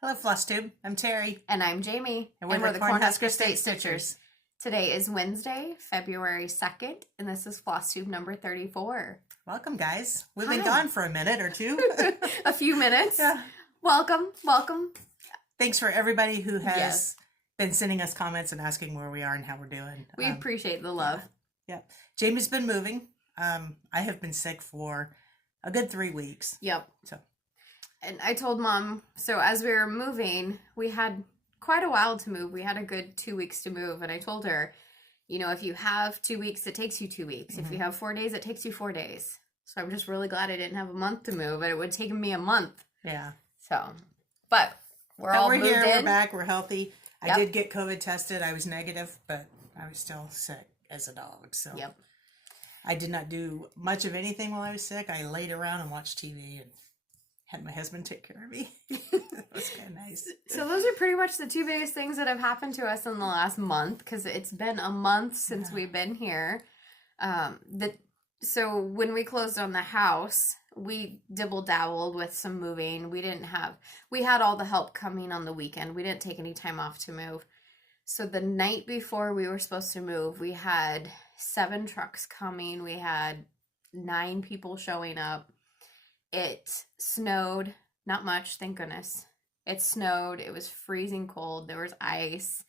Hello, Flosstube. I'm Terry. And I'm Jamie. And we're the Cornhusker State Stitchers. Today is Wednesday, February 2nd, and this is Flosstube number 34. Welcome, guys. We've Hi. been gone for a minute or two. A few minutes. Yeah. Welcome. Thanks for everybody who has been sending us comments and asking where we are and how we're doing. We appreciate the love. Yeah. Jamie's been moving. I have been sick for a good 3 weeks. Yep. So. And I told Mom, so as we were moving, we had quite a while to move. We had a good 2 weeks to move. And I told her, you know, if you have 2 weeks, it takes you 2 weeks. Mm-hmm. If you have 4 days, it takes you 4 days. So I'm just really glad I didn't have a month to move. It would have taken me a month. Yeah. So, but we're all moved here. in. We're back. We're healthy. Yep. I did get COVID tested. I was negative, but I was still sick as a dog. So Yep. I did not do much of anything while I was sick. I laid around and watched TV and had my husband take care of me. That was kind of nice. So those are pretty much the two biggest things that have happened to us in the last month, because it's been a month since we've been here. So when we closed on the house, we dibble-dabbled with some moving. We had all the help coming on the weekend. We didn't take any time off to move. So the night before we were supposed to move, we had 7 trucks coming. We had 9 people showing up. It snowed, not much, thank goodness. It snowed, it was freezing cold, there was ice.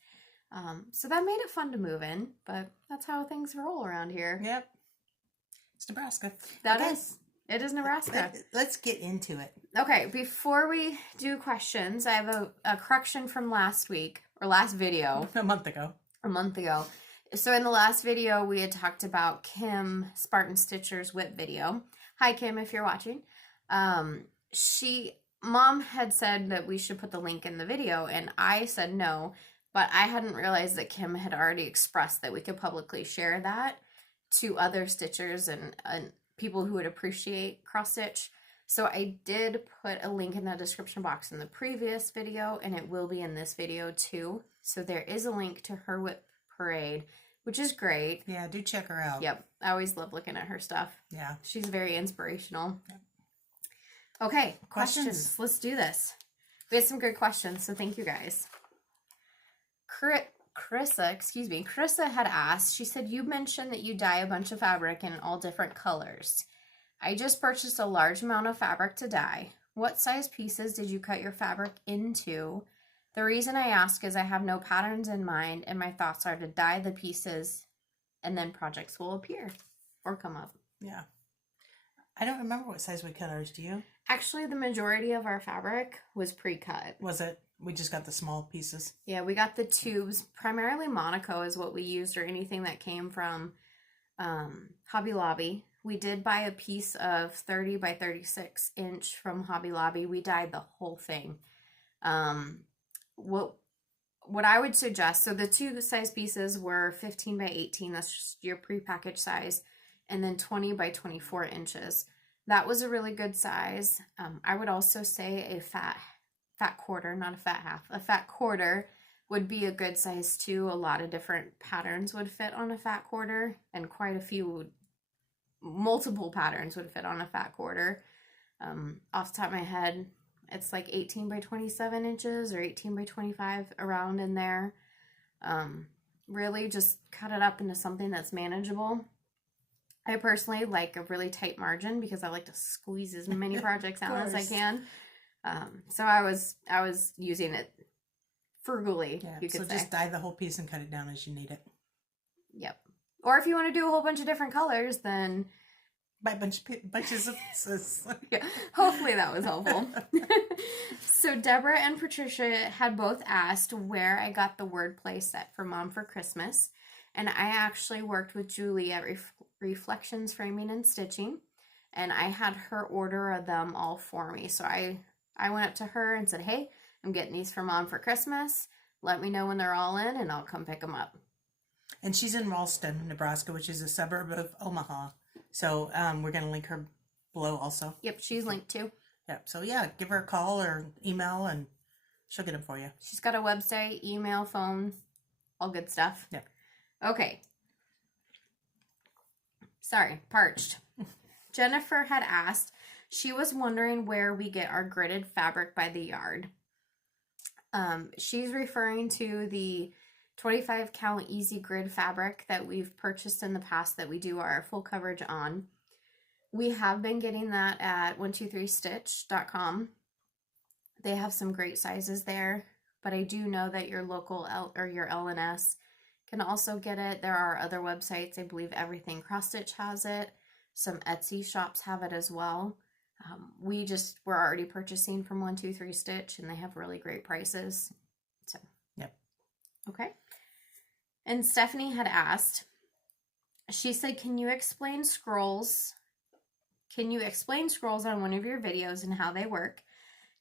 So that made it fun to move in, but that's how things roll around here. Yep. It's Nebraska. It is Nebraska. Let's get into it. Okay, before we do questions, I have a correction from last week, or last video. A month ago. So in the last video, we had talked about Kim Spartan Stitcher's WIP video. Hi, Kim, if you're watching. Mom had said that we should put the link in the video, and I said no, but I hadn't realized that Kim had already expressed that we could publicly share that to other stitchers and people who would appreciate cross stitch. So I did put a link in the description box in the previous video, and it will be in this video too. So there is a link to her WIP parade, which is great. Yeah, do check her out. Yep, I always love looking at her stuff. Yeah. She's very inspirational. Yep. Okay, questions. Let's do this. We had some good questions, so thank you guys. Carissa had asked, she said, you mentioned that you dye a bunch of fabric in all different colors. I just purchased a large amount of fabric to dye. What size pieces did you cut your fabric into? The reason I ask is I have no patterns in mind, and my thoughts are to dye the pieces, and then projects will appear or come up. Yeah. I don't remember what size we cut ours. Do you? Actually, the majority of our fabric was pre-cut. Was it? We just got the small pieces? Yeah, we got the tubes. Primarily Monaco is what we used, or anything that came from Hobby Lobby. We did buy a piece of 30 by 36 inch from Hobby Lobby. We dyed the whole thing. What I would suggest, so the 2 size pieces were 15 by 18, that's just your prepackaged size, and then 20 by 24 inches. That was a really good size. I would also say a fat quarter, not a fat half. A fat quarter would be a good size too. A lot of different patterns would fit on a fat quarter, and quite a few, multiple patterns would fit on a fat quarter. Off the top of my head, it's like 18 by 27 inches or 18 by 25, around in there. Really just cut it up into something that's manageable. I personally like a really tight margin because I like to squeeze as many projects out as I can. So I was using it frugally, Yeah, you could say. Just dye the whole piece and cut it down as you need it. Yep. Or if you want to do a whole bunch of different colors, then buy bunches of pieces. Yeah, hopefully that was helpful. So Deborah and Patricia had both asked where I got the wordplay set for Mom for Christmas. And I actually worked with Julie at Reflections Framing and Stitching, and I had her order them all for me. So I went up to her and said, hey, I'm getting these for Mom for Christmas. Let me know when they're all in, and I'll come pick them up. And she's in Ralston, Nebraska, which is a suburb of Omaha. So we're going to link her below also. Yep, she's linked too. Yep. So yeah, give her a call or email, and she'll get them for you. She's got a website, email, phone, all good stuff. Yep. Okay. Sorry, parched. Jennifer had asked, she was wondering where we get our gridded fabric by the yard. She's referring to the 25 count easy grid fabric that we've purchased in the past that we do our full coverage on. We have been getting that at 123stitch.com. They have some great sizes there, but I do know that your local or your LNS can also get it. There are other websites. I believe Everything Cross Stitch has it. Some Etsy shops have it as well. We're already purchasing from 123 Stitch, and they have really great prices. So, yep. Okay. And Stephanie had asked, she said, can you explain scrolls on one of your videos and how they work?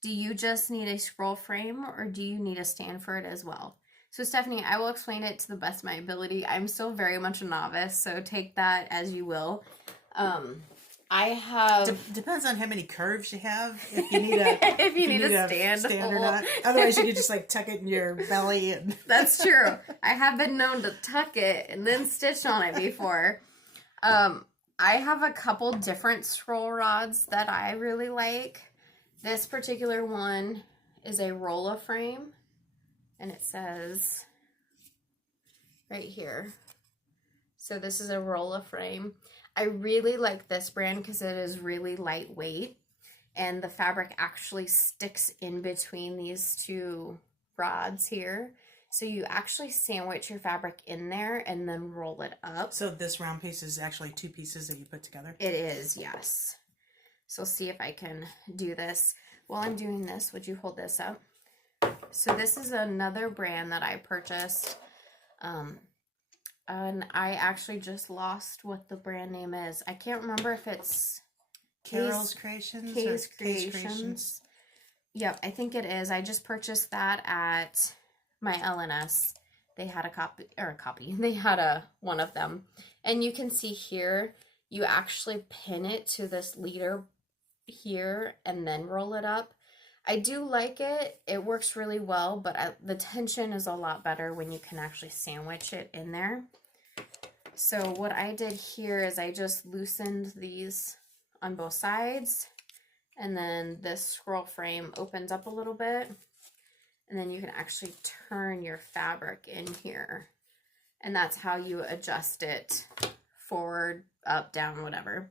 Do you just need a scroll frame, or do you need a stand for it as well? So Stephanie, I will explain it to the best of my ability. I'm still very much a novice, so take that as you will. I have... Depends on how many curves you have. If you need a if you need a stand or not. Otherwise, you could just like tuck it in your belly. And That's true. I have been known to tuck it and then stitch on it before. I have a couple different scroll rods that I really like. This particular one is a rolla frame, and it says right here. So this is a rolla frame. I really like this brand because it is really lightweight, and the fabric actually sticks in between these two rods here. So you actually sandwich your fabric in there and then roll it up. So this round piece is actually two pieces that you put together? It is, yes. So see if I can do this. While I'm doing this, would you hold this up? So this is another brand that I purchased. And I actually just lost what the brand name is. I can't remember if it's Carol's Creations or Kay's Creations. Yep, I think it is. I just purchased that at my LNS. They had a copy. They had one of them. And you can see here, you actually pin it to this leader here and then roll it up. I do like it. It works really well, but the tension is a lot better when you can actually sandwich it in there. So what I did here is I just loosened these on both sides, and then this scroll frame opens up a little bit, and then you can actually turn your fabric in here, and that's how you adjust it forward, up, down, whatever.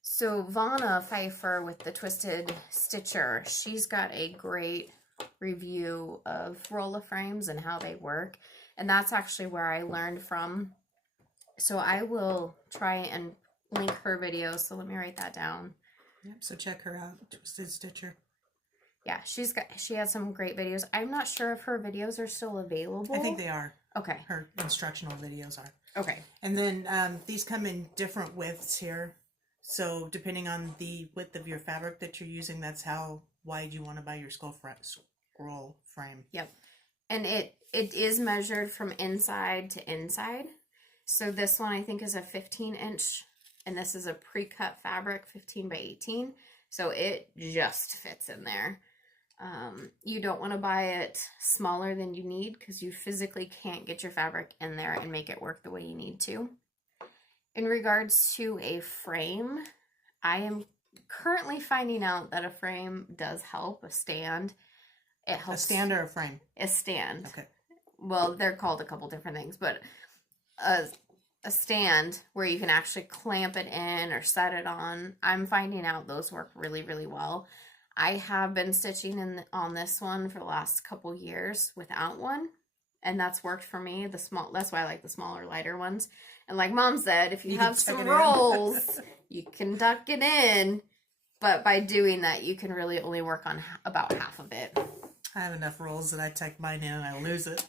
So Vonna Pfeiffer with the Twisted Stitcher, she's got a great review of rolla frames and how they work, and that's actually where I learned from. So I will try and link her video, so let me write that down. Yep, so check her out, Twisted Stitcher. Yeah, she has some great videos. I'm not sure if her videos are still available. I think they are. Okay. Her instructional videos are. Okay. And then these come in different widths here. So depending on the width of your fabric that you're using, that's how wide you want to buy your scroll frame. Yep. And it is measured from inside to inside. So this one I think is a 15-inch, and this is a pre-cut fabric, 15 by 18. So it just fits in there. You don't want to buy it smaller than you need because you physically can't get your fabric in there and make it work the way you need to. In regards to a frame, I am currently finding out that a frame does help, a stand. It helps. A stand or a frame? A stand. Okay. Well, they're called a couple different things, but a stand where you can actually clamp it in or set it on. I'm finding out those work really, really well. I have been stitching on this one for the last couple years without one, and that's worked for me. That's why I like the smaller, lighter ones. And like Mom said, if you have some rolls, you can tuck it in, but by doing that, you can really only work on about half of it. I have enough rolls that I tuck mine in and I lose it.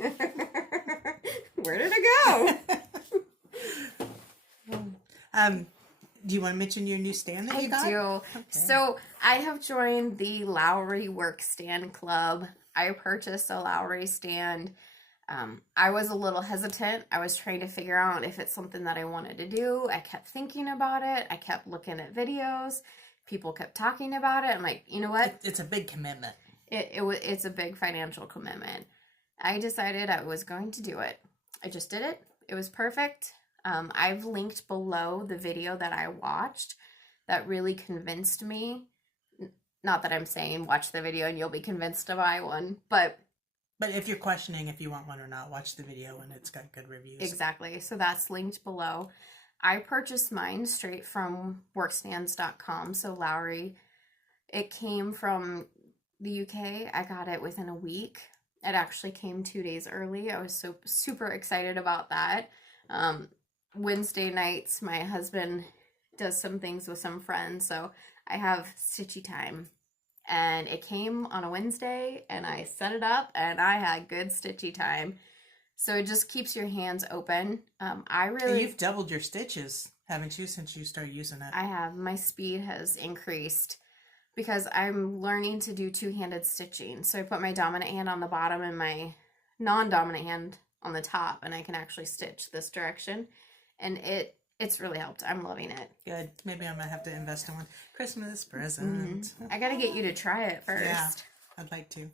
Where did it go? Do you want to mention your new stand that you got? I do. Okay. So I have joined the Lowery Work Stand Club. I purchased a Lowery stand. I was a little hesitant. I was trying to figure out if it's something that I wanted to do. I kept thinking about it. I kept looking at videos. People kept talking about it. I'm like, you know what? It's a big commitment. It's a big financial commitment. I decided I was going to do it. I just did it. It was perfect. I've linked below the video that I watched that really convinced me. Not that I'm saying watch the video and you'll be convinced to buy one, but But if you're questioning if you want one or not, watch the video and it's got good reviews. Exactly. So that's linked below. I purchased mine straight from workstands.com. So Lowery, it came from the UK. I got it within a week. It actually came 2 days early. I was so super excited about that. Wednesday nights, my husband does some things with some friends, so I have stitchy time. And it came on a Wednesday, and I set it up, and I had good stitchy time. So it just keeps your hands open. And you've doubled your stitches, haven't you, since you started using it? I have. My speed has increased because I'm learning to do two-handed stitching. So I put my dominant hand on the bottom and my non-dominant hand on the top, and I can actually stitch this direction. And it's really helped. I'm loving it. Good. Maybe I might have to invest in one. Christmas present. Mm-hmm. I got to get you to try it first. Yeah, I'd like to.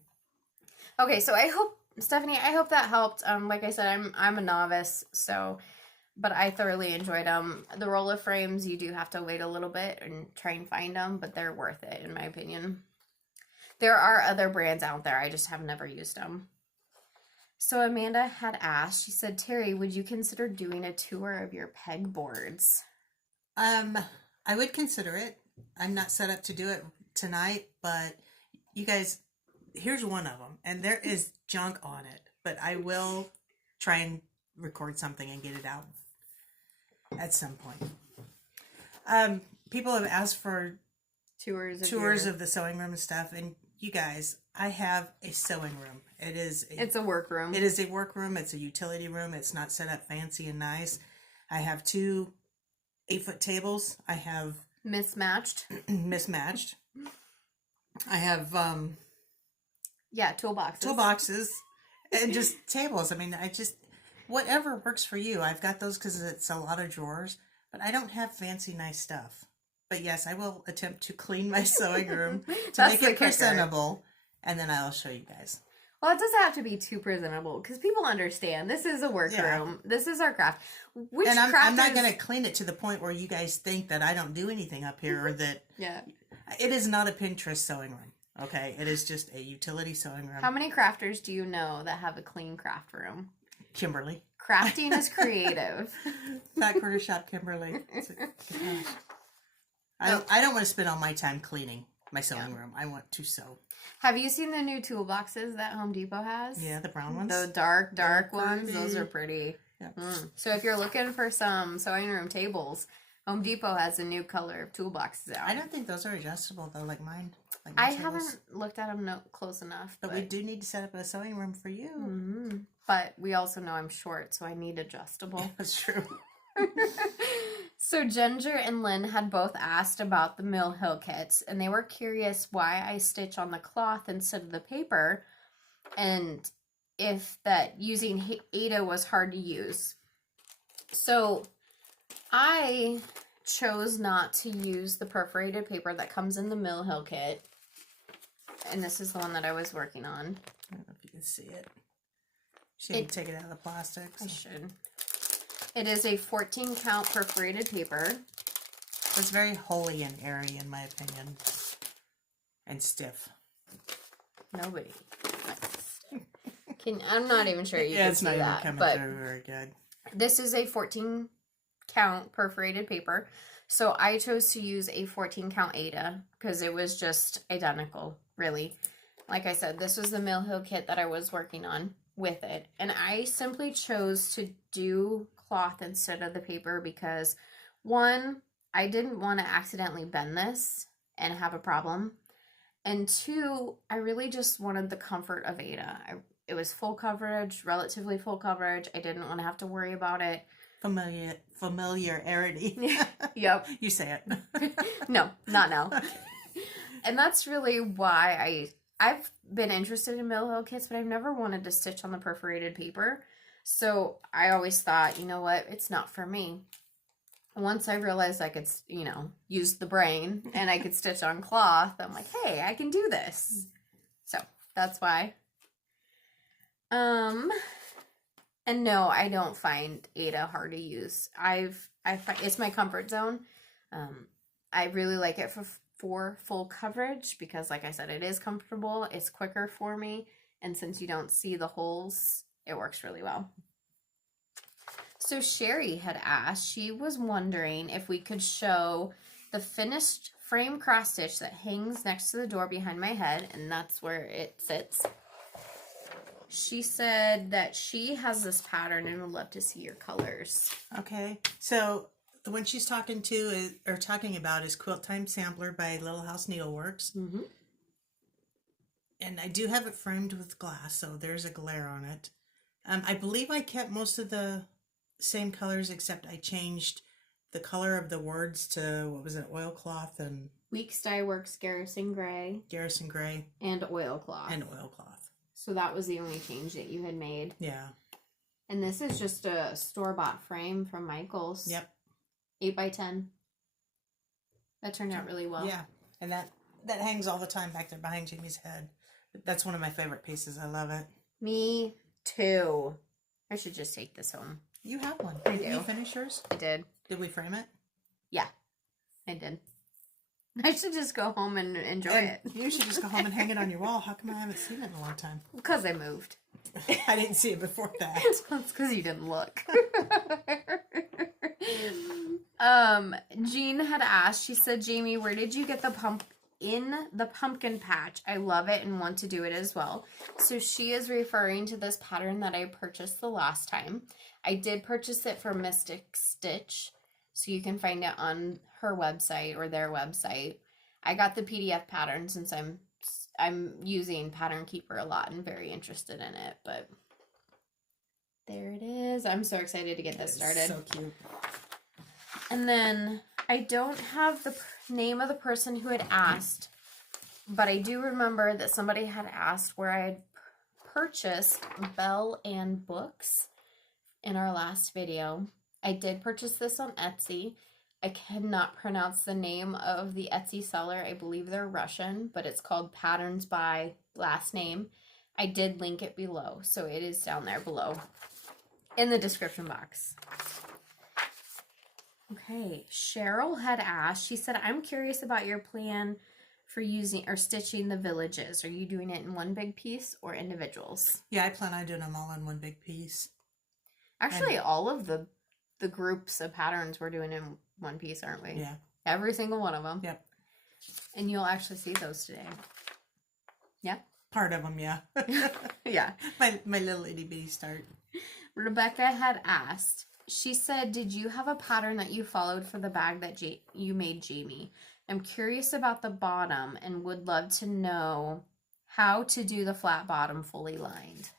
Okay, so I hope, Stephanie, I hope that helped. Like I said, I'm a novice, so, but I thoroughly enjoyed them. The roller frames, you do have to wait a little bit and try and find them, but they're worth it, in my opinion. There are other brands out there. I just have never used them. So Amanda had asked, she said, Terry, would you consider doing a tour of your pegboards? I would consider it. I'm not set up to do it tonight, but you guys, here's one of them, and there is junk on it, but I will try and record something and get it out at some point. People have asked for tours of the sewing room and stuff, and you guys, I have a sewing room. It's a workroom. It is a workroom. It's a utility room. It's not set up fancy and nice. I have 2 8-foot tables. I have mismatched. I have toolboxes and just tables. I mean, whatever works for you. I've got those because it's a lot of drawers, but I don't have fancy nice stuff. But yes, I will attempt to clean my sewing room to make it presentable, and then I'll show you guys. Well, it doesn't have to be too presentable because people understand this is a workroom. Yeah. This is our craft. I'm not going to clean it to the point where you guys think that I don't do anything up here or that. Yeah. It is not a Pinterest sewing room. Okay, it is just a utility sewing room. How many crafters do you know that have a clean craft room? Kimberly. Crafting is creative. Fat Quarter Shop Kimberly. I don't want to spend all my time cleaning my sewing room. I want to sew. Have you seen the new toolboxes that Home Depot has? Yeah, the brown ones. The dark ones. Those are pretty. Yep. So if you're looking for some sewing room tables, Home Depot has a new color of toolboxes out. I don't think those are adjustable though, like mine. I haven't looked at them close enough. But we do need to set up a sewing room for you. Mm-hmm. But we also know I'm short, so I need adjustable. That's true. So Ginger and Lynn had both asked about the Mill Hill kits, and they were curious why I stitch on the cloth instead of the paper, and if that using Aida was hard to use. So I chose not to use the perforated paper that comes in the Mill Hill kit, and this is the one that I was working on. I don't know if you can see it. Should you take it out of the plastic? I should. It is a 14 count perforated paper. It's very holy and airy in my opinion. And stiff. Nobody. I'm not even sure you can see that. Yeah, it's not even coming through very good. This is a 14 count perforated paper. So I chose to use a 14 count Aida because it was just identical, really. Like I said, this was the Mill Hill kit that I was working on with it. And I simply chose to do cloth instead of the paper because, one, I didn't want to accidentally bend this and have a problem. And two, I really just wanted the comfort of Aida. It was full coverage, relatively full coverage. I didn't want to have to worry about it. Familiarity. Yep. You say it. No, not now. And that's really why I've been interested in Mill Hill kits, but I've never wanted to stitch on the perforated paper. So I always thought, you know what, it's not for me. Once I realized I could, use the brain and I could stitch on cloth, I'm like, hey, I can do this. So that's why. And no, I don't find Aida hard to use. I find it's my comfort zone. I really like it for full coverage because, like I said, it is comfortable. It's quicker for me. And since you don't see the holes, it works really well. So Sherry had asked, she was wondering if we could show the finished frame cross stitch that hangs next to the door behind my head, and that's where it sits. She said that she has this pattern and would love to see your colors. Okay, so the one she's talking about is Quilt Time Sampler by Little House Needleworks. Mm-hmm. And I do have it framed with glass, so there's a glare on it. I believe I kept most of the same colors, except I changed the color of the words to, what was it, oilcloth and... Weeks Dye Works Garrison Gray. Garrison Gray. And oilcloth. And oilcloth. So that was the only change that you had made. Yeah. And this is just a store-bought frame from Michael's. Yep. 8x10. That turned out really well. Yeah. And that hangs all the time back there behind Jamie's head. That's one of my favorite pieces. I love it. Me too. I should just take this home. You have one. I Did do. you finish yours? I did. Did we frame it? Yeah, I did. I should just go home and enjoy it. You should just go home and hang it on your wall. How come I haven't seen it in a long time? Because I moved. I didn't see it before that. That's because you didn't look. Jean had asked, she said, Jamie, where did you get the pumpkin patch? I love it and want to do it as well. So she is referring to this pattern that I purchased the last time. I did purchase it for Mystic Stitch, so you can find it on her website or their website. I got the PDF pattern since I'm using Pattern Keeper a lot and very interested in it, but there it is. I'm so excited to get this started. So cute. And then I don't have the name of the person who had asked, but I do remember that somebody had asked where I had purchased Belle and Books in our last video. I did purchase this on Etsy. I cannot pronounce the name of the Etsy seller. I believe they're Russian, but it's called Patterns by last name. I did link it below, so it is down there below in the description box. Okay, Cheryl had asked, she said, I'm curious about your plan for using or stitching the villages. Are you doing it in one big piece or individuals? Yeah, I plan on doing them all in one big piece. Actually, all of the groups of patterns we're doing in one piece, aren't we? Yeah. Every single one of them. Yep. And you'll actually see those today. Yeah? Part of them, yeah. Yeah. My little itty bitty start. Rebecca had asked, she said, did you have a pattern that you followed for the bag that you made, Jamie? I'm curious about the bottom and would love to know how to do the flat bottom fully lined.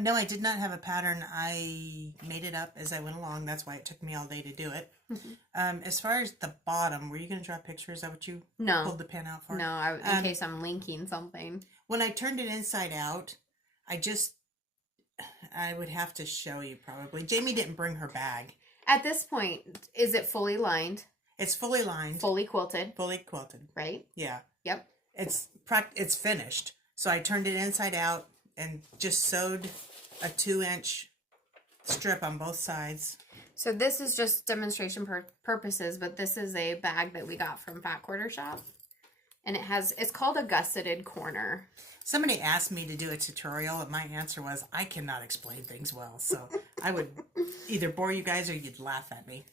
No, I did not have a pattern. I made it up as I went along. That's why it took me all day to do it. As far as the bottom, were you going to draw pictures? Is that what you pulled the pen out for? No, in case I'm linking something. When I turned it inside out, I would have to show you probably. Jamie didn't bring her bag. At this point, is it fully lined? It's fully lined. Fully quilted. Fully quilted. Right? Yeah. Yep. It's finished. So I turned it inside out and just sewed a 2-inch strip on both sides. So this is just demonstration purposes, but this is a bag that we got from Fat Quarter Shop. And it's called a gusseted corner. Somebody asked me to do a tutorial, and my answer was, I cannot explain things well. So I would either bore you guys or you'd laugh at me.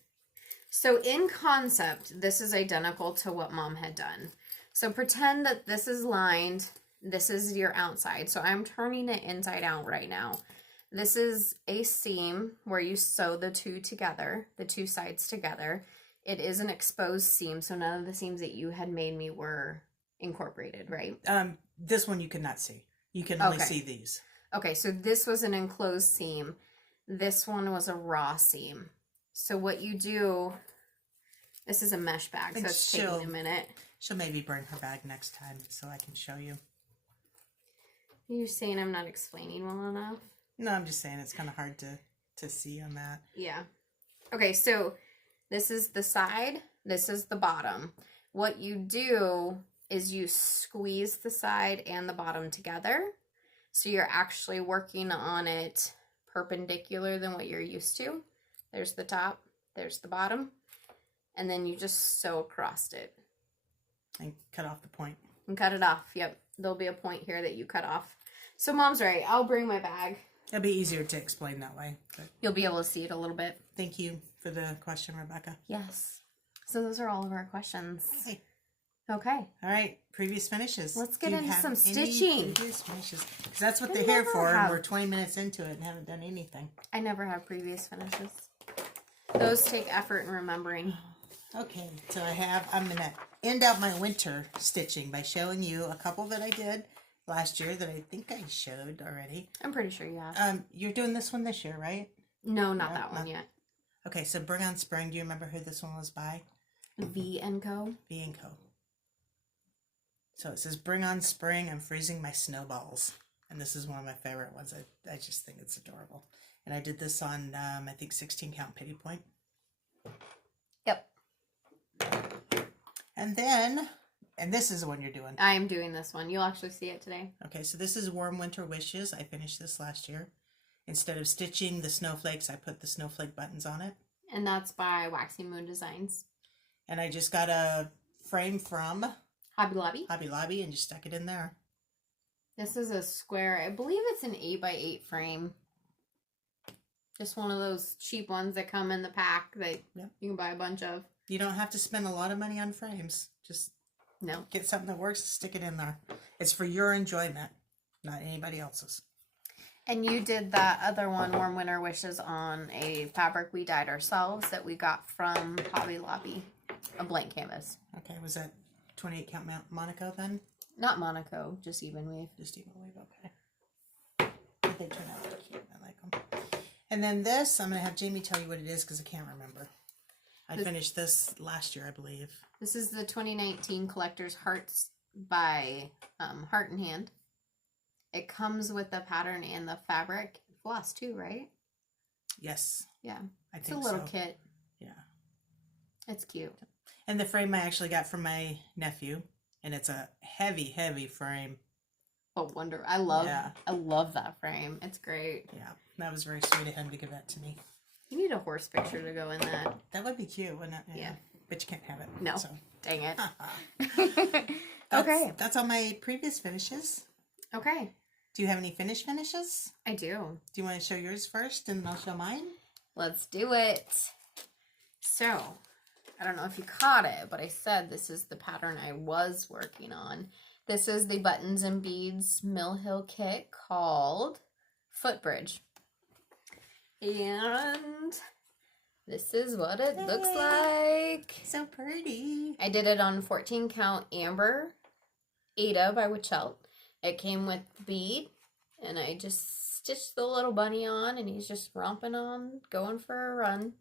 So in concept, this is identical to what Mom had done. So pretend that this is lined. This is your outside. So I'm turning it inside out right now. This is a seam where you sew the two sides together. It is an exposed seam, so none of the seams that you had made me were incorporated, right? This one you cannot see. You can only see these. Okay, so this was an enclosed seam. This one was a raw seam. So what you do, this is a mesh bag, so it's taking a minute. She'll maybe bring her bag next time so I can show you. You're saying I'm not explaining well enough? No, I'm just saying it's kind of hard to see on that. Yeah. Okay, so this is the side, this is the bottom. What you do is you squeeze the side and the bottom together. So you're actually working on it perpendicular than what you're used to. There's the top, there's the bottom, and then you just sew across it. And cut off the point. And cut it off, yep. There'll be a point here that you cut off. So Mom's right. I'll bring my bag. It'll be easier to explain that way. But You'll be able to see it a little bit. thank you for the question, Rebecca. Yes. So those are all of our questions. Okay. Okay. All right. Previous finishes. Let's get Do you into have some any stitching. Previous finishes. Because that's what I they're here never for. And have. we're 20 minutes into it and haven't done anything. I never have previous finishes. Those take effort and remembering. Okay. So I'm going to end out my winter stitching by showing you a couple that I did last year that I think I showed already. I'm pretty sure you have. You're doing this one this year, right? No, not that one yet. Okay, so Bring on Spring. Do you remember who this one was by? V and Co. V and Co. So it says, Bring on Spring, I'm freezing my snowballs. And this is one of my favorite ones. I just think it's adorable. And I did this on, I think, 16 count pity point. Yep. And then, and this is the one you're doing. I am doing this one. You'll actually see it today. Okay, so this is Warm Winter Wishes. I finished this last year. Instead of stitching the snowflakes, I put the snowflake buttons on it. And that's by Waxing Moon Designs. And I just got a frame from Hobby Lobby. Hobby Lobby and just stuck it in there. This is a square. I believe it's an 8x8 frame. Just one of those cheap ones that come in the pack that you can buy a bunch of. You don't have to spend a lot of money on frames. Just get something that works, stick it in there. It's for your enjoyment, not anybody else's. And you did that other one, Warm Winter Wishes, on a fabric we dyed ourselves that we got from Hobby Lobby. A blank canvas. Okay, was that 28 count Monaco then? Not Monaco, just even weave. Just even weave, okay. They turn out really cute. I like them. And then this, I'm going to have Jamie tell you what it is because I can't remember. I finished this last year, I believe. This is the 2019 Collector's Hearts by Heart and Hand. It comes with the pattern and the fabric. Floss too, right? Yes. Yeah. I It's think a little so. kit. Yeah. It's cute. And the frame I actually got from my nephew. And it's a heavy, heavy frame. Oh, wonder. I love that frame. It's great. Yeah. That was very sweet of him to give that to me. You need a horse picture to go in that. That would be cute, wouldn't it? Yeah. But you can't have it. No. So. Dang it. Okay. That's all my previous finishes. Okay. Do you have any finishes? I do. Do you want to show yours first and I'll show mine? Let's do it. So, I don't know if you caught it, but I said this is the pattern I was working on. This is the Buttons and Beads Mill Hill kit called Footbridge. And this is what it looks like. So pretty. I did it on 14 count Amber Ada by Wichelt. It came with the bead, and I just stitched the little bunny on, and he's just romping on, going for a run.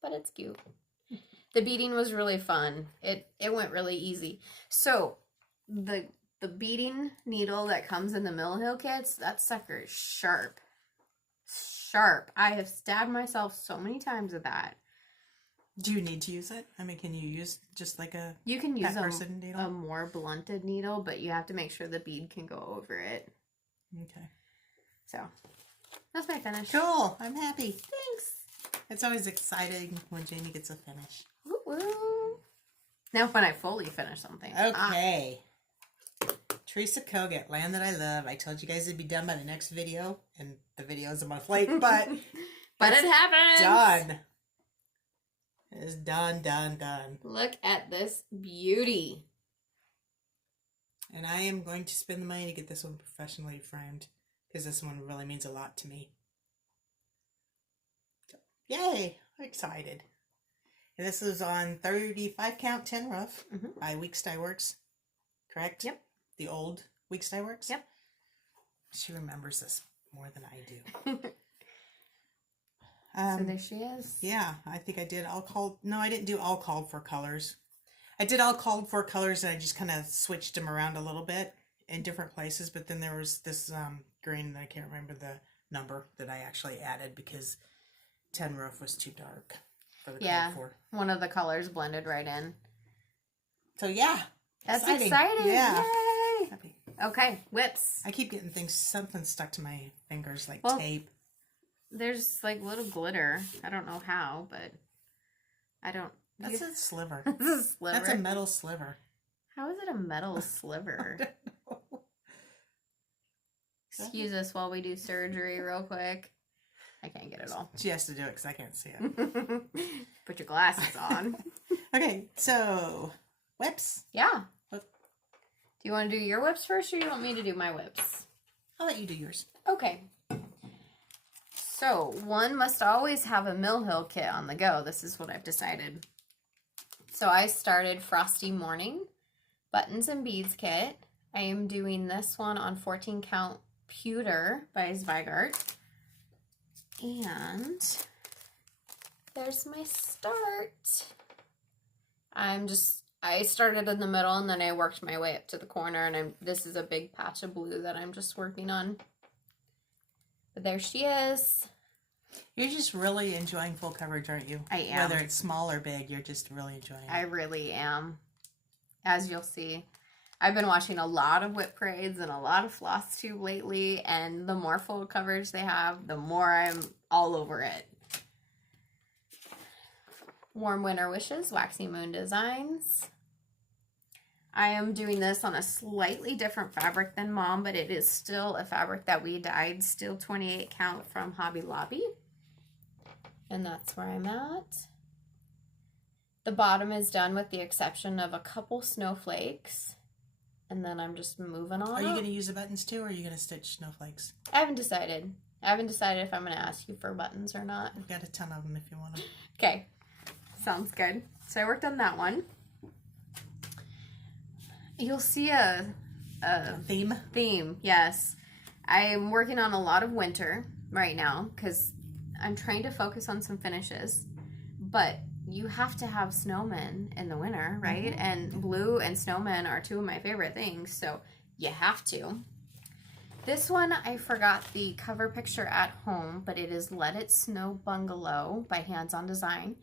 But it's cute. The beading was really fun. It went really easy. So the beading needle that comes in the Mill Hill kits, that sucker is sharp. Sharp. I have stabbed myself so many times with that. Do you need to use it? I mean, can you use just like a You can use needle? a more blunted needle, but you have to make sure the bead can go over it. Okay. So, that's my finish. Cool. I'm happy. Thanks. It's always exciting when Jamie gets a finish. Woo woo. Now when I fully finish something. Okay. Teresa Kogut, Land That I Love. I told you guys it'd be done by the next video, and the video's a month late, but but it happens. Done. It is done. Look at this beauty. And I am going to spend the money to get this one professionally framed because this one really means a lot to me. So, yay! I'm excited. And this is on 35 count 10 rough by Weeks Dye Works. Correct? Yep. The old Weeks Dye Works? Yep. She remembers this more than I do. So there she is. Yeah, I think I did all called. No, I didn't do all called for colors. I did all called for colors and I just kind of switched them around a little bit in different places. But then there was this green that I can't remember the number that I actually added because 10 rough was too dark for the called for. One of the colors blended right in. So yeah, that's exciting. Yeah. Yay! Happy. Okay, whips. I keep getting something stuck to my fingers like tape. There's like little glitter. I don't know how, but I don't. That's a sliver. That's a sliver. That's a metal sliver. How is it a metal sliver? I don't know. Excuse us while we do surgery real quick. I can't get it all. She has to do it because I can't see it. Put your glasses on. Okay, so whips. Yeah. What? Do you want to do your whips first, or you want me to do my whips? I'll let you do yours. Okay. So, one must always have a Mill Hill kit on the go. This is what I've decided. So, I started Frosty Morning Buttons and Beads kit. I am doing this one on 14 count pewter by Zweigart. And there's my start. I started in the middle and then I worked my way up to the corner, and this is a big patch of blue that I'm just working on. But there she is. You're just really enjoying full coverage, aren't you? I am. Whether it's small or big, you're just really enjoying it. I really am. As you'll see, I've been watching a lot of whip parades and a lot of Flosstube lately, and the more full coverage they have, the more I'm all over it. Warm Winter Wishes, Waxy Moon Designs. I am doing this on a slightly different fabric than Mom, but it is still a fabric that we dyed, still 28 count from Hobby Lobby. And that's where I'm at. The bottom is done with the exception of a couple snowflakes. And then I'm just moving on. Are you going to use the buttons too, or are you going to stitch snowflakes? I haven't decided. I haven't decided if I'm going to ask you for buttons or not. I've got a ton of them if you want them. Okay. Sounds good. So I worked on that one. You'll see a theme. Theme, yes. I'm working on a lot of winter right now because I'm trying to focus on some finishes. But you have to have snowmen in the winter, right? Mm-hmm. And blue and snowmen are two of my favorite things, so you have to. This one, I forgot the cover picture at home, but it is Let It Snow Bungalow by Hands On Design.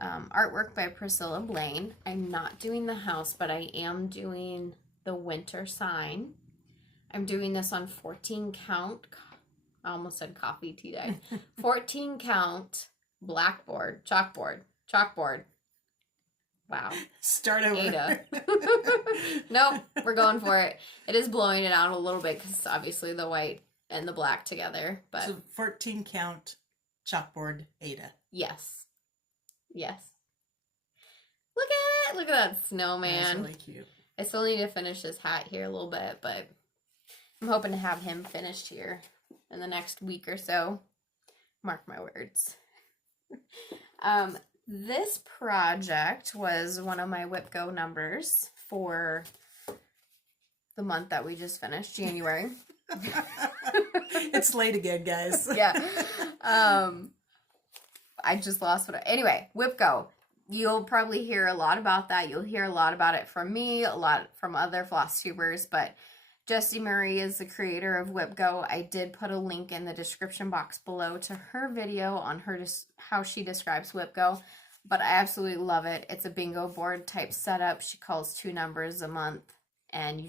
Artwork by Priscilla Blaine. I'm not doing the house, but I am doing the winter sign. I'm doing this on 14 count. I almost said coffee tea dye. 14 count chalkboard. Wow. Start over. Ada. Nope, we're going for it. It is blowing it out a little bit because obviously the white and the black together. But so 14 count chalkboard Ada. Yes. Yes. Look at it. Look at that snowman. That's really cute. I still need to finish his hat here a little bit, but I'm hoping to have him finished here in the next week or so. Mark my words. This project was one of my WIPGO numbers for the month that we just finished, January. It's late again, guys. Yeah. I just lost anyway, WIPGO. You'll probably hear a lot about that. You'll hear a lot about it from me, a lot from other Flosstubers, but Jessie Marie is the creator of WIPGO. I did put a link in the description box below to her video on how she describes WIPGO, but I absolutely love it. It's a bingo board type setup. She calls 2 numbers a month, and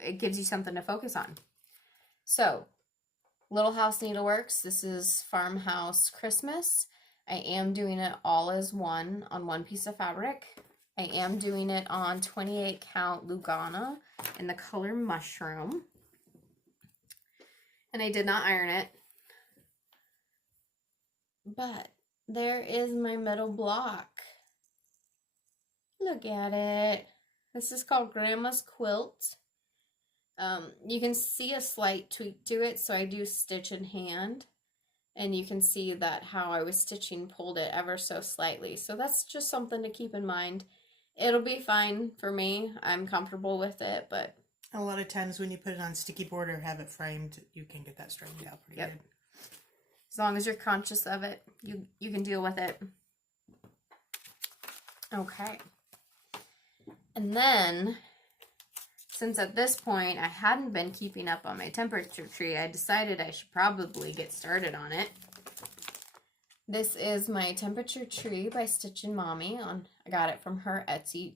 it gives you something to focus on. So, Little House Needleworks. This is Farmhouse Christmas. I am doing it all as one on one piece of fabric. I am doing it on 28 count Lugana in the color Mushroom. And I did not iron it. But there is my middle block. Look at it. This is called Grandma's Quilt. You can see a slight tweak to it, so I do stitch in hand. And you can see that how I was stitching pulled it ever so slightly. So that's just something to keep in mind. It'll be fine for me. I'm comfortable with it, but a lot of times when you put it on sticky board or have it framed, you can get that straightened out pretty good. As long as you're conscious of it, you can deal with it. Okay. And then, since at this point I hadn't been keeping up on my temperature tree, I decided I should probably get started on it. This is my temperature tree by Stitchin' Mommy. I got it from her Etsy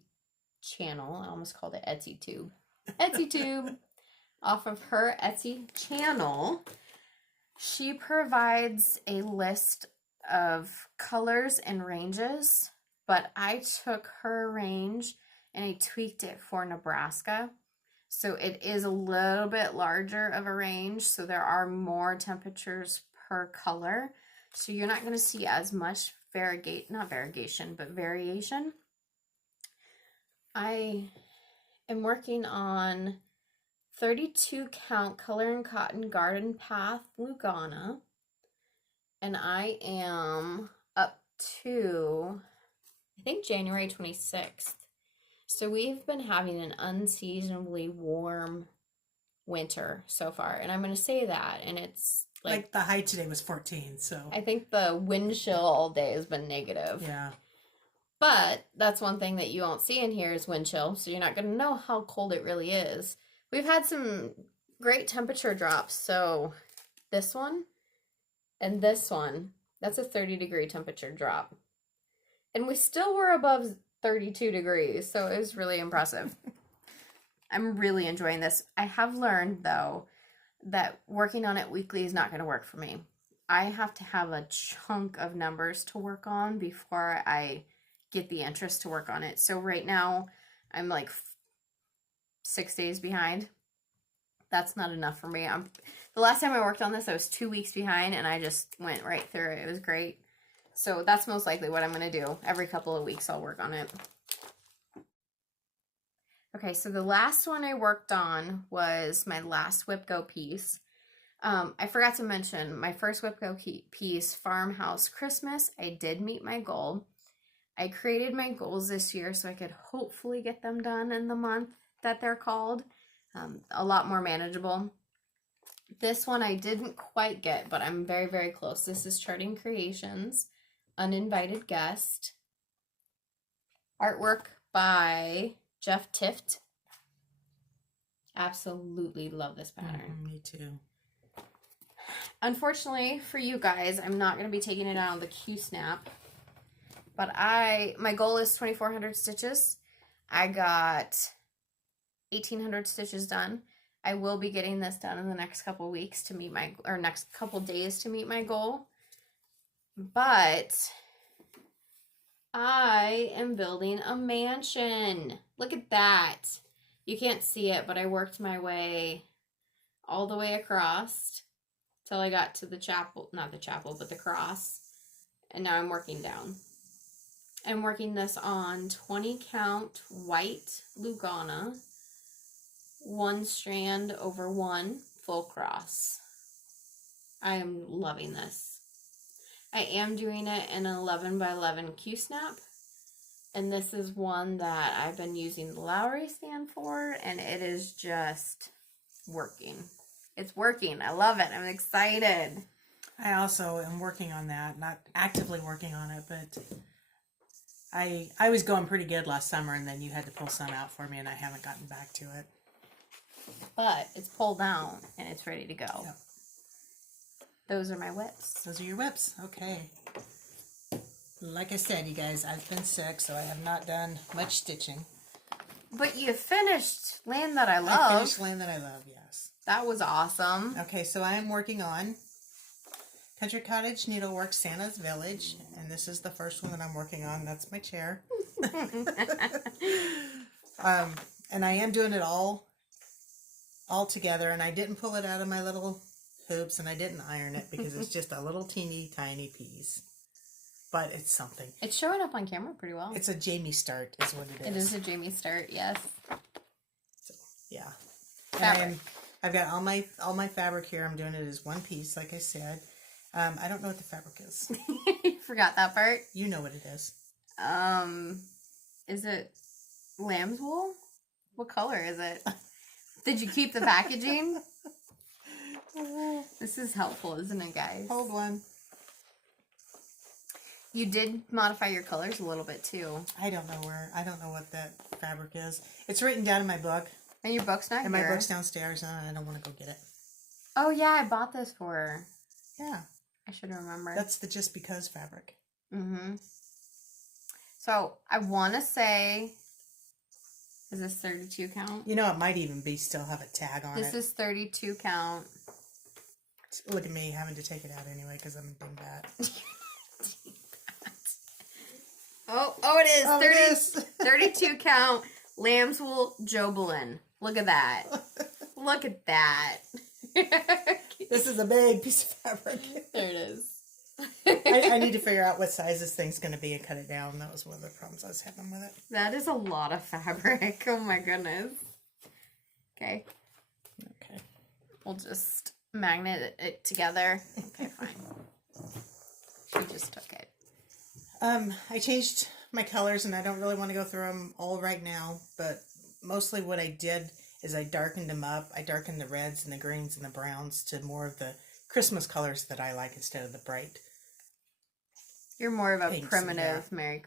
channel. I almost called it Etsy Tube. Etsy Tube. Off of her Etsy channel. She provides a list of colors and ranges, but I took her range and I tweaked it for Nebraska. So it is a little bit larger of a range. So there are more temperatures per color. So you're not going to see as much variation. I am working on 32 count Color and Cotton Garden Path Lugana. And I am up to, I think, January 26th. So we've been having an unseasonably warm winter so far. And I'm going to say that. And it's like the high today was 14. So I think the wind chill all day has been negative. Yeah. But that's one thing that you won't see in here is wind chill. So you're not going to know how cold it really is. We've had some great temperature drops. So this one and this one, that's a 30-degree temperature drop. And we still were above 32 degrees, so it was really impressive. I'm really enjoying this. I have learned, though, that working on it weekly is not going to work for me. I have to have a chunk of numbers to work on before I get the interest to work on it. So right now, I'm like 6 days behind. That's not enough for me. The last time I worked on this, I was 2 weeks behind, and I just went right through it. It was great. So that's most likely what I'm going to do. Every couple of weeks I'll work on it. Okay, so the last one I worked on was my last WIPGO piece. I forgot to mention, my first WIPGO piece, Farmhouse Christmas, I did meet my goal. I created my goals this year so I could hopefully get them done in the month that they're called. A lot more manageable. This one I didn't quite get, but I'm very, very close. This is Charting Creations. Uninvited Guest. Artwork by Jeff Tift. Absolutely love this pattern. Me too. Unfortunately for you guys, I'm not going to be taking it out on the Q-snap. But my goal is 2,400 stitches. I got 1,800 stitches done. I will be getting this done in the next couple weeks to meet next couple days to meet my goal. But I am building a mansion. Look at that. You can't see it, but I worked my way all the way across till I got to the chapel, not the chapel, but the cross. And now I'm working down. I'm working this on 20 count white Lugana, 1 strand over 1 full cross. I am loving this. I am doing it in an 11 by 11 Q-snap. And this is one that I've been using the Lowery stand for. And it is just working. It's working. I love it. I'm excited. I also am working on that. Not actively working on it, but I was going pretty good last summer. And then you had to pull some out for me. And I haven't gotten back to it. But it's pulled down and it's ready to go. Yep. Those are my whips. Those are your whips. Okay. Like I said, you guys, I've been sick, so I have not done much stitching. But you finished Land That I Love. I finished Land That I Love, yes. That was awesome. Okay, so I am working on Country Cottage Needlework Santa's Village, and this is the first one that I'm working on. That's my chair. And I am doing it all together, and I didn't pull it out of my little hoops, and I didn't iron it because it's just a little teeny tiny piece, but it's something. It's showing up on camera pretty well. It's a Jamie start is what it is. It is a Jamie start, yes. So, yeah. Fabric. And I've got all my fabric here. I'm doing it as one piece, like I said. I don't know what the fabric is. You forgot that part. You know what it is. Is it lamb's wool? What color is it? Did you keep the packaging? This is helpful, isn't it, guys? Hold one. You did modify your colors a little bit, too. I don't know what that fabric is. It's written down in my book. And your book's not and here. My book's downstairs, and I don't want to go get it. Oh, yeah, I bought this for her. Yeah. I should remember. That's the Just Because fabric. Mm-hmm. So, I want to say... Is this 32 count? You know, it might even still have a tag on it. This is 32 count. Look at me having to take it out anyway because I'm a dingbat. Oh, it is. Oh, 30, it is. 32 count lamb's wool Jobelin. Look at that. Look at that. This is a big piece of fabric. There it is. I need to figure out what size this thing's going to be and cut it down. That was one of the problems I was having with it. That is a lot of fabric. Oh my goodness. Okay. Okay. We'll just magnet it together. Okay, fine. She just took it. I changed my colors, and I don't really want to go through them all right now, but mostly what I did is I darkened them up. I darkened the reds and the greens and the browns to more of the Christmas colors that I like instead of the bright. You're more of a pinks, primitive Merry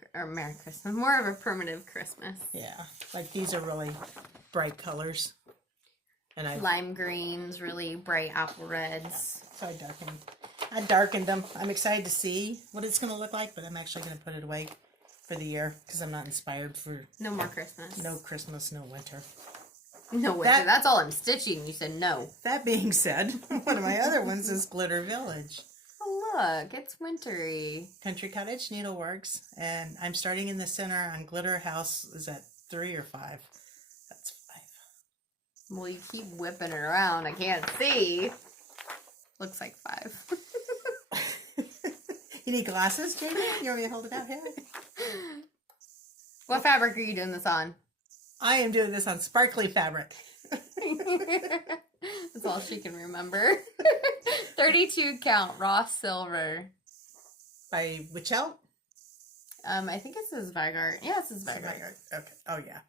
Christmas. More of a primitive Christmas. Yeah, like these are really bright colors. And Lime greens, really bright apple reds. Yeah, so I darkened them. I'm excited to see what it's going to look like, but I'm actually going to put it away for the year because I'm not inspired for no more Christmas. No Christmas, no winter. No winter. That's all I'm stitching. You said no. That being said, one of my other ones is Glitter Village. Oh, look, it's wintry. Country Cottage Needleworks, and I'm starting in the center on Glitter House. Is that 3 or 5? That's 5. Well, you keep whipping it around. I can't see. Looks like 5. You need glasses, Jamie? You want me to hold it out here? What fabric are you doing this on? I am doing this on sparkly fabric. That's all she can remember. 32 count raw silver. By WIPGO? I think it says Vigart. Yeah, it says Vigart. Okay. Oh, yeah.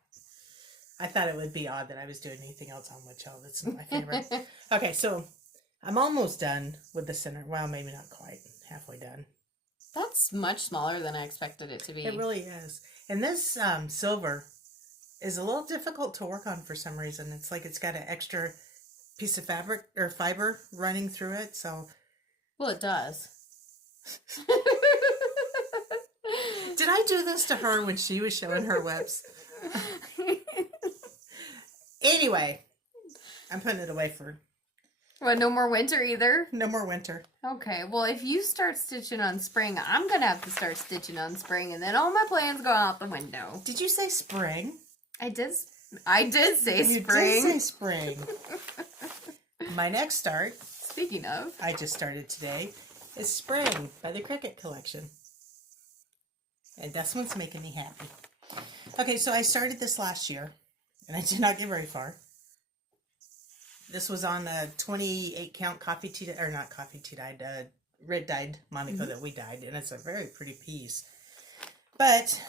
I thought it would be odd that I was doing anything else on WIPGO. That's not my favorite. Okay, so I'm almost done with the center. Well, maybe not quite. Halfway done. That's much smaller than I expected it to be. It really is. And this silver is a little difficult to work on for some reason. It's like it's got an extra piece of fabric or fiber running through it. So, well, it does. Did I do this to her when she was showing her whips? Anyway, I'm putting it away for... Well, no more winter either? No more winter. Okay, well, if you start stitching on spring, I'm going to have to start stitching on spring, and then all my plans go out the window. Did you say spring? I did say spring. You did say spring. My next start... Speaking of... I just started today, is Spring by the Cricket Collection. And that's what's making me happy. Okay, so I started this last year, and I did not get very far. This was on a 28 count coffee tea, or not coffee tea dyed, red dyed Monaco that we dyed, and it's a very pretty piece. But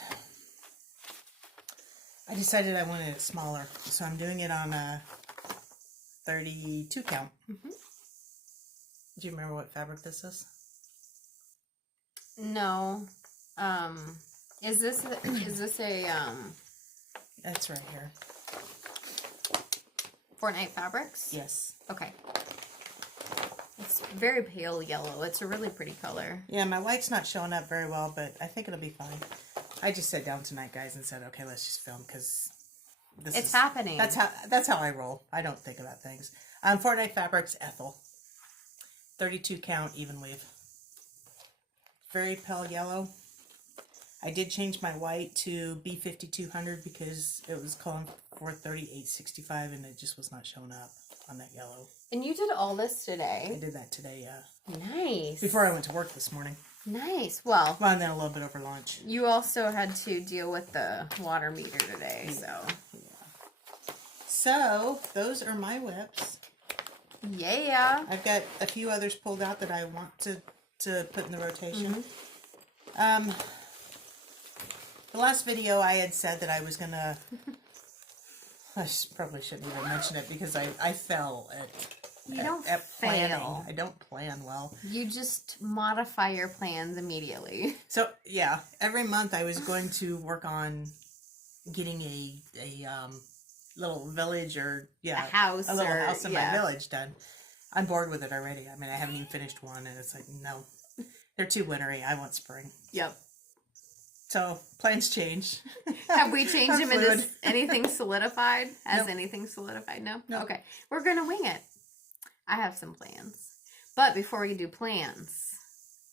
I decided I wanted it smaller, so I'm doing it on a 32 count. Mm-hmm. Do you remember what fabric this is? No. Is this a That's right here. Fortnite Fabrics? Yes. Okay. It's very pale yellow. It's a really pretty color. Yeah, my white's not showing up very well, but I think it'll be fine. I just sat down tonight, guys, and said, okay, let's just film, because it's happening. That's how I roll. I don't think about things. Fortnite Fabrics, Ethel. 32 count, even weave. Very pale yellow. I did change my white to B5200 because it was calling for 3865 and it just was not showing up on that yellow. And you did all this today? I did that today, yeah. Nice. Before I went to work this morning. Nice. Well, and then a little bit over lunch. You also had to deal with the water meter today, so. Yeah. So, those are my whips. Yeah. I've got a few others pulled out that I want to put in the rotation. Mm-hmm. The last video I had said that I was going to... I probably shouldn't even mention it because I fell at planning. I don't plan well. You just modify your plans immediately. So, yeah. Every month I was going to work on getting a little village or... yeah, a house in my village done. I'm bored with it already. I mean, I haven't even finished one and it's like, no. They're too wintry. I want spring. Yep. So, plans change. Have we changed them into anything solidified? Has anything solidified? No? Nope. Okay. We're going to wing it. I have some plans. But before we do plans,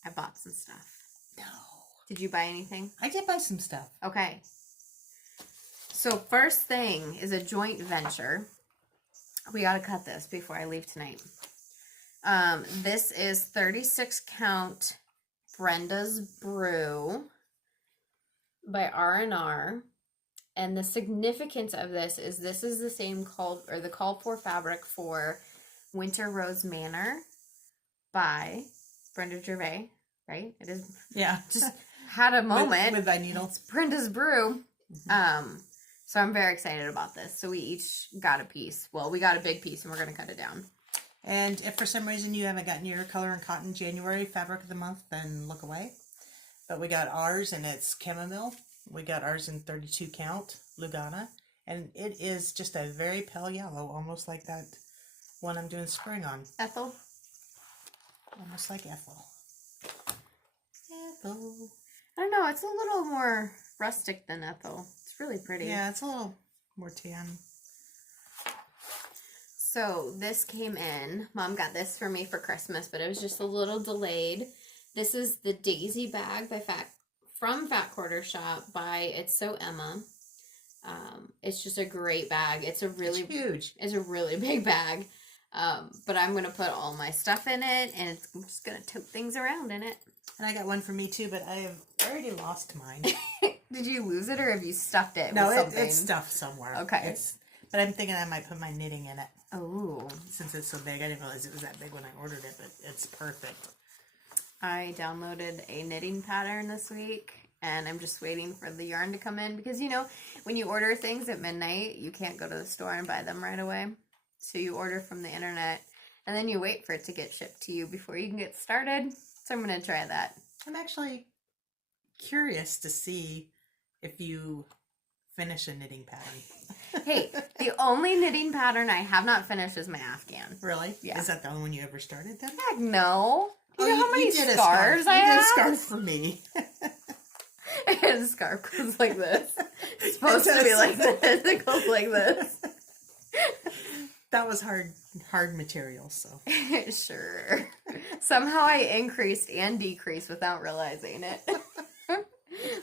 I bought some stuff. No. Did you buy anything? I did buy some stuff. Okay. So first thing is a joint venture. We got to cut this before I leave tonight. This is 36 count Brenda's Brew by R&R. And the significance of this is the same the called for fabric for Winter Rose Manor by Brenda Gervais, right? It is. Yeah. Just had a moment. With thy needle. It's Brenda's Brew. So I'm very excited about this. So we each got a piece. Well, we got a big piece and we're going to cut it down. And if for some reason you haven't gotten your Color and Cotton January fabric of the month, then look away. But we got ours and it's chamomile. We got ours in 32 count Lugana. And it is just a very pale yellow, almost like that one I'm doing spring on. Ethel? Almost like Ethel. Ethel. I don't know. It's a little more rustic than Ethel. It's really pretty. Yeah, it's a little more tan. So this came in. Mom got this for me for Christmas, but it was just a little delayed. This is the Daisy bag from Fat Quarter Shop by It's So Emma. It's just a great bag. It's huge. It's a really big bag. But I'm going to put all my stuff in it, and I'm just going to tote things around in it. And I got one for me too, but I have already lost mine. Did you lose it, or have you stuffed it No, with something? it's stuffed somewhere. Okay. But I'm thinking I might put my knitting in it. Oh. Since it's so big. I didn't realize it was that big when I ordered it, but it's perfect. I downloaded a knitting pattern this week, and I'm just waiting for the yarn to come in because, when you order things at midnight, you can't go to the store and buy them right away. So you order from the internet, and then you wait for it to get shipped to you before you can get started. So I'm going to try that. I'm actually curious to see if you finish a knitting pattern. Hey, the only knitting pattern I have not finished is my Afghan. Really? Yeah. Is that the only one you ever started then? Heck no. You know how many you did scarves I have? You did have? a scarf for me. And the scarf goes like this. It's supposed to be like this. It goes like this. That was hard material, so. Sure. Somehow I increased and decreased without realizing it.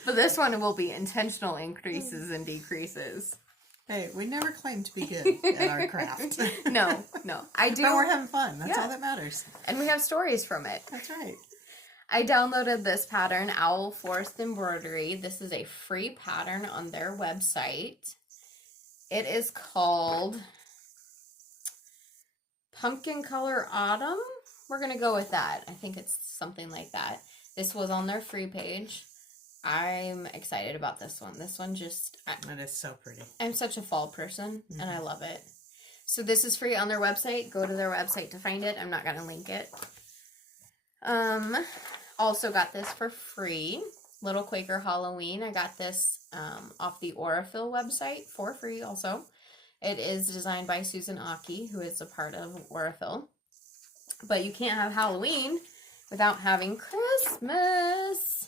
But this one will be intentional increases and decreases. Hey, we never claim to be good at our craft. No. I do. But we're having fun. That's Yeah. all that matters. And we have stories from it. That's right. I downloaded this pattern, Owl Forest Embroidery. This is a free pattern on their website. It is called Pumpkin Color Autumn. We're going to go with that. I think it's something like that. This was on their free page. I'm excited about this one. This one just... It is so pretty. I'm such a fall person, and I love it. So this is free on their website. Go to their website to find it. I'm not going to link it. Also got this for free. Little Quaker Halloween. I got this off the Aurifil website for free also. It is designed by Susan Aki, who is a part of Aurifil. But you can't have Halloween without having Christmas.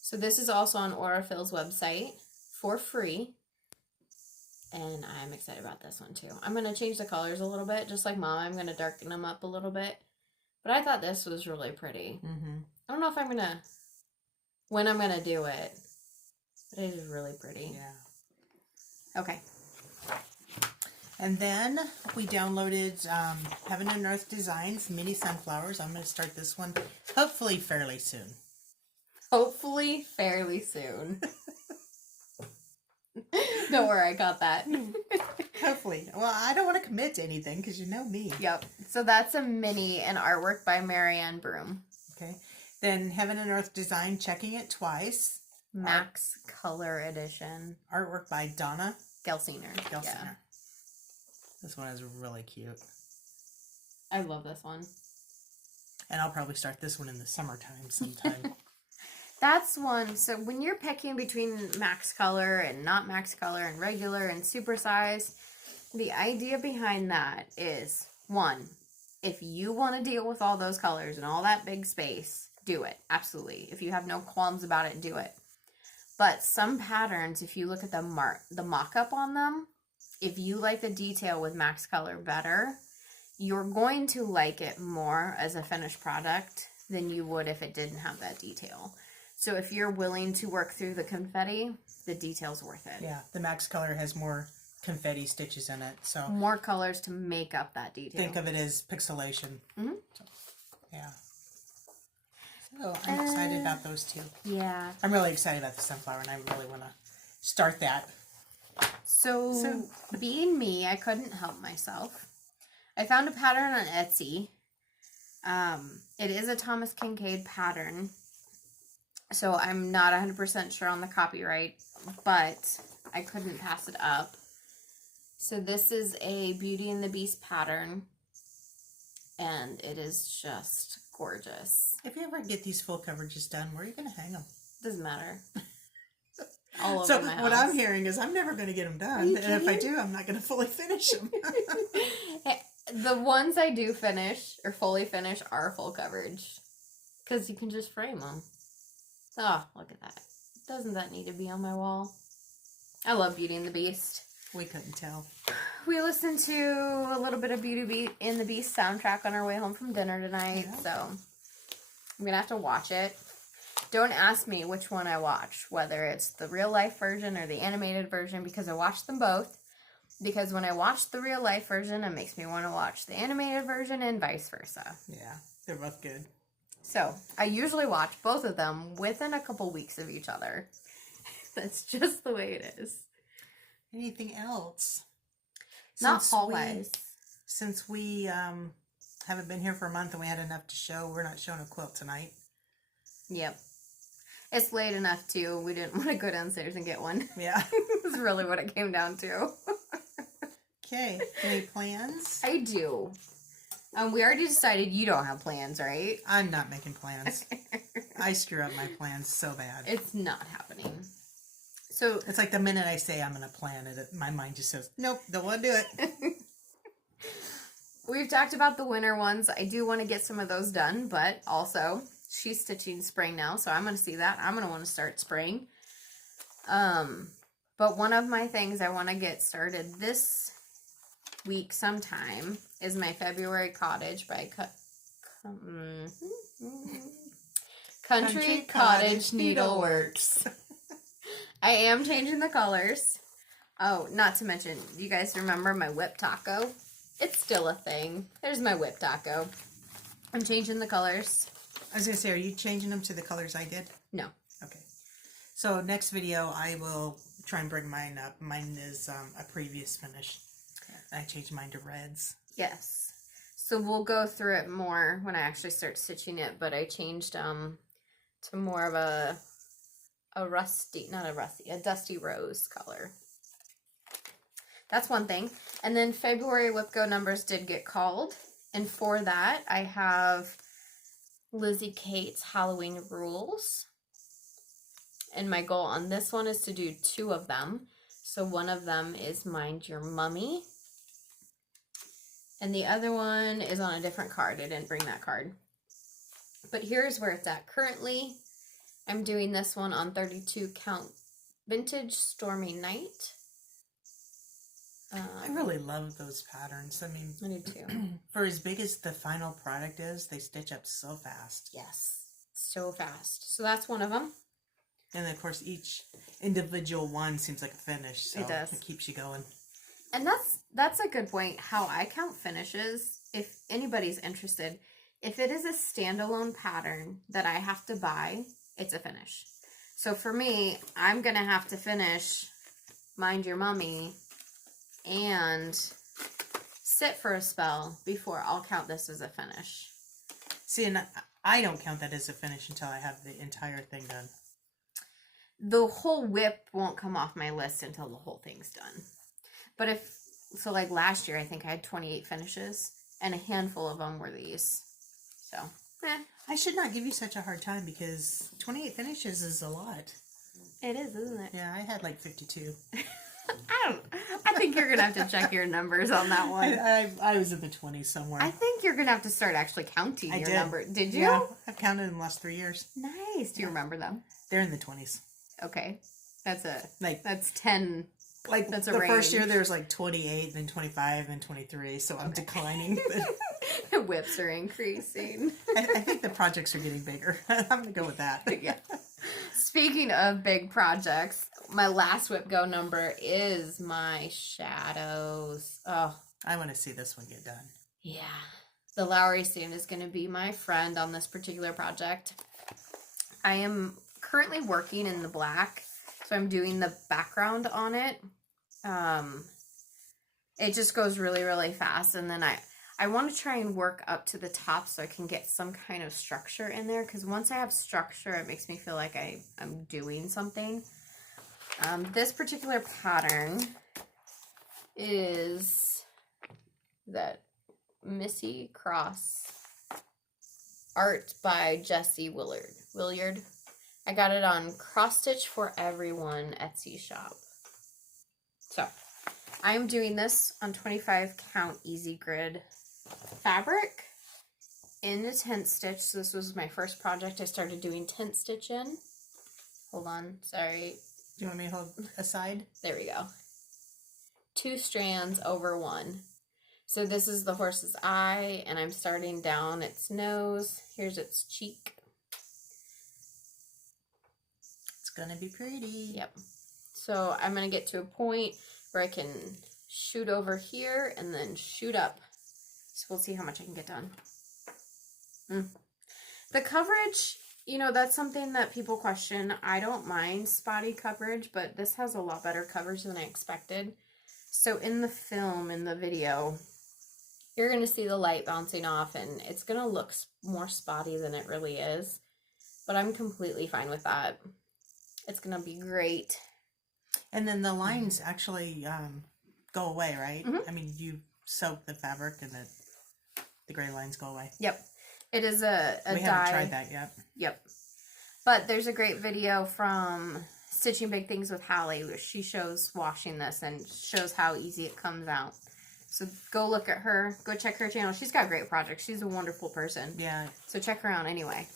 So this is also on Aurifil's website for free. And I'm excited about this one too. I'm going to change the colors a little bit. Just like Mom, I'm going to darken them up a little bit. But I thought this was really pretty. Mm-hmm. I don't know if I'm going to... when I'm going to do it. But it is really pretty. Yeah. Okay. And then we downloaded Heaven and Earth Designs Mini Sunflowers. I'm going to start this one hopefully fairly soon. Hopefully fairly soon. Don't worry, I got that. Hopefully. Well, I don't want to commit to anything because you know me. Yep. So that's a mini and artwork by Marianne Broom. Okay. Then Heaven and Earth Design, Checking It Twice. Max Color Edition. Artwork by Donna Gelsiner. Gelsiner. Yeah. This one is really cute. I love this one. And I'll probably start this one in the summertime sometime. That's one. So when you're picking between max color and not max color and regular and super size, the idea behind that is, one, if you want to deal with all those colors and all that big space, do it. Absolutely. If you have no qualms about it, do it. But some patterns, if you look at the mock-up on them, if you like the detail with max color better, you're going to like it more as a finished product than you would if it didn't have that detail. So if you're willing to work through the confetti, the detail's worth it. Yeah, the Max color has more confetti stitches in it, so More colors to make up that detail. think of it as pixelation. Mm-hmm. So, yeah. So I'm excited about those two. Yeah. I'm really excited about the sunflower, and I really want to start that. So being me, I couldn't help myself. I found a pattern on Etsy. It is a Thomas Kincaid pattern. So I'm not 100% sure on the copyright, but I couldn't pass it up. So this is a Beauty and the Beast pattern, and it is just gorgeous. If you ever get these full coverages done, where are you going to hang them? Doesn't matter. All over So my house. what I'm hearing is I'm never going to get them done, You and if I kidding? do, I'm not going to fully finish them. The ones I do finish, or fully finish, are full coverage. Because you can just frame them. Oh, look at that. Doesn't that need to be on my wall? I love Beauty and the Beast. We couldn't tell. We listened to a little bit of Beauty and the Beast soundtrack on our way home from dinner tonight, Yeah. so I'm going to have to watch it. Don't ask me which one I watch, whether it's the real-life version or the animated version, because I watched them both. Because when I watch the real-life version, it makes me want to watch the animated version and vice versa. Yeah, they're both good. So, I usually watch both of them within a couple weeks of each other. That's just the way it is. Anything else? Not fall-wise. Since we haven't been here for a month and we had enough to show, we're not showing a quilt tonight. Yep. It's late enough, too. We didn't want to go downstairs and get one. Yeah. That's really what it came down to. Okay. Any plans? I do. We already decided you don't have plans, right? I'm not making plans. I screw up my plans so bad. It's not happening. So It's like the minute I say I'm going to plan it, my mind just says, nope, don't want to do it. we've talked about the winter ones. I do want to get some of those done, but also she's stitching spring now, so I'm going to see that. I'm going to want to start spring. But one of my things I want to get started this week sometime is my February Cottage by Country Cottage Needleworks. I am changing the colors. Oh, not to mention, you guys remember my whip taco? It's still a thing. There's my whip taco. I'm changing the colors. I was going to say, are you changing them to the colors I did? No. Okay. So next video, I will try and bring mine up. Mine is a previous finish. I changed mine to reds. Yes. So we'll go through it more when I actually start stitching it, but I changed to more of a dusty rose color. That's one thing. And then February WIPGO numbers did get called. And for that, I have Lizzie Kate's Halloween Rules. And my goal on this one is to do 2 of them. So one of them is Mind Your Mummy. And the other one is on a different card. I didn't bring that card. But here's where it's at. Currently, I'm doing this one on 32 count Vintage Stormy Night. I really love those patterns. I mean, I do too. for as big as the final product is, they stitch up so fast. Yes, so fast. So that's one of them. And then, of course, each individual one seems like a finish. So It does. It keeps you going. And that's a good point. How I count finishes, if anybody's interested, if it is a standalone pattern that I have to buy, it's a finish. So for me, I'm going to have to finish Mind Your Mummy and sit for a spell before I'll count this as a finish. See, and I don't count that as a finish until I have the entire thing done. The whole whip won't come off my list until the whole thing's done. But like last year, I think I had 28 finishes, and a handful of them were these. So, I should not give you such a hard time because 28 finishes is a lot. It is, isn't it? Yeah, I had like 52. I think you're going to have to check your numbers on that one. I was in the 20s somewhere. I think you're going to have to start actually counting your number. Did you? Yeah, I've counted in the last 3 years. Nice. Do you remember them? They're in the 20s. Okay. That's 10. Like that's a the range. first year there was like 28, then 25, then 23, so I'm declining. The whips are increasing. I think the projects are getting bigger. I'm going to go with that. Yeah. Speaking of big projects, my last WIPGO number is my shadows. Oh, I want to see this one get done. yeah. The Lowery stand is going to be my friend on this particular project. I am currently working in the black, so I'm doing the background on it. It just goes really, really fast, and then I want to try and work up to the top so I can get some kind of structure in there, because once I have structure, it makes me feel like I'm doing something. This particular pattern is that Missy Cross art by Jessie Williard. I got it on Cross Stitch for Everyone Etsy shop. So I am doing this on 25 count easy grid fabric in the tent stitch. So this was my first project I started doing tent stitch in. Hold on, sorry. Do you want me to hold aside? There we go. 2 strands over 1. So this is the horse's eye, and I'm starting down its nose. Here's its cheek. It's gonna be pretty. Yep. So I'm gonna get to a point where I can shoot over here and then shoot up. So we'll see how much I can get done. The coverage, you know, that's something that people question. I don't mind spotty coverage, but this has a lot better coverage than I expected. So in the film, in the video, you're going to see the light bouncing off, and it's going to look more spotty than it really is. But I'm completely fine with that. It's going to be great. And then the lines actually go away, right? Mm-hmm. I mean, you soak the fabric and the gray lines go away. Yep. It is a we dye. haven't tried that yet. Yep. But there's a great video from Stitching Big Things with Hallie where she shows washing this and shows how easy it comes out. So go look at her. Go check her channel. She's got great projects. She's a wonderful person. Yeah. So check her out anyway.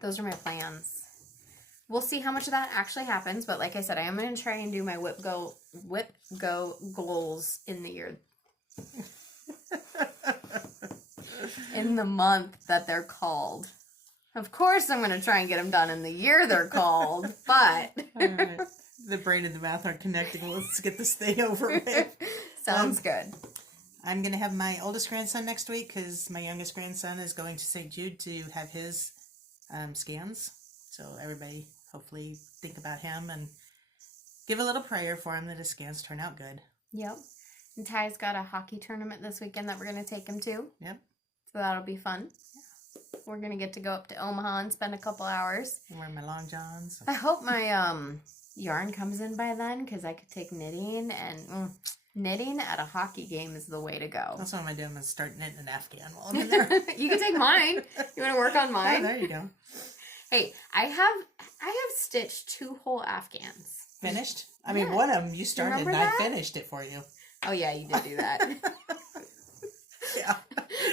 Those are my plans. We'll see how much of that actually happens. But like I said, I am going to try and do my WIPGO goals in the year. In the month that they're called. Of course I'm going to try and get them done in the year they're called. But... All right. The brain and the mouth aren't connecting. Let's get this thing over with. Sounds good. I'm going to have my oldest grandson next week because my youngest grandson is going to St. Jude to have his scans. So everybody hopefully think about him and give a little prayer for him that his scans turn out good. Yep. And Ty's got a hockey tournament this weekend that we're going to take him to. Yep. So that'll be fun. Yeah. We're going to get to go up to Omaha and spend a couple hours. I'm wearing my long johns. I hope my yarn comes in by then because I could take knitting, and knitting at a hockey game is the way to go. That's what I'm going to do. I'm going to start knitting an Afghan while I'm in there. You can take mine. You want to work on mine? Oh, there you go. Hey, I have stitched 2 whole Afghans. Finished? I mean, one of them you started and that? I finished it for you. Oh, yeah, you did do that. Yeah.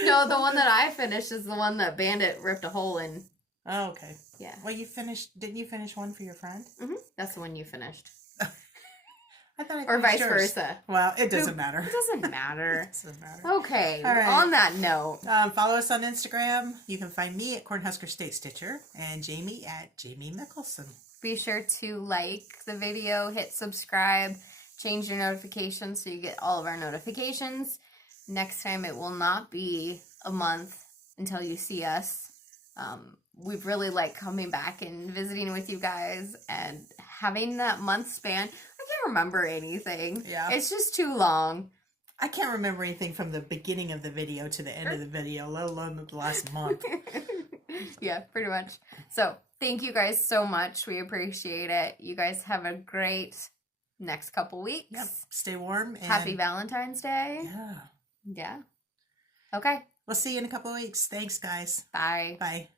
No, the one that I finished is the one that Bandit ripped a hole in. Oh, okay. Yeah. Well, didn't you finish one for your friend? Mm-hmm. That's the one you finished. I thought I or vice yours. versa. Well, it doesn't matter. It doesn't matter. It doesn't matter. Okay. All right. On that note. Follow us on Instagram. You can find me at Cornhusker State Stitcher and Jamie at Jamie Mickelson. Be sure to like the video, hit subscribe, change your notifications so you get all of our notifications. Next time it will not be a month until you see us. We've really liked coming back and visiting with you guys and having that month span. I can't remember anything. Yeah. It's just too long. I can't remember anything from the beginning of the video to the end of the video, let alone the last month. Yeah, pretty much. So, thank you guys so much. We appreciate it. You guys have a great next couple weeks. Yep. Stay warm. And Happy Valentine's Day. Yeah. Yeah. Okay. We'll see you in a couple of weeks. Thanks, guys. Bye. Bye.